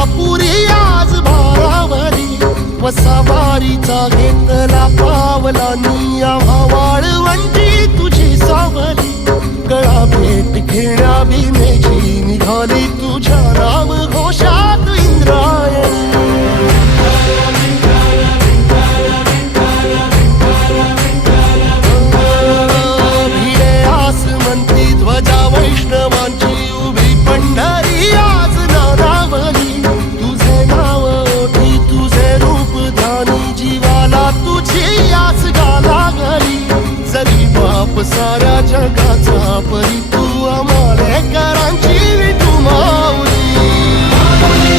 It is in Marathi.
तुळजापुरी आज भारावरी वसावारीचा घेतला पावला निया वाळवंटी तुझी सावली गळा भेट घेण्या भीमेची निघाली तुझ्या नाम घोषात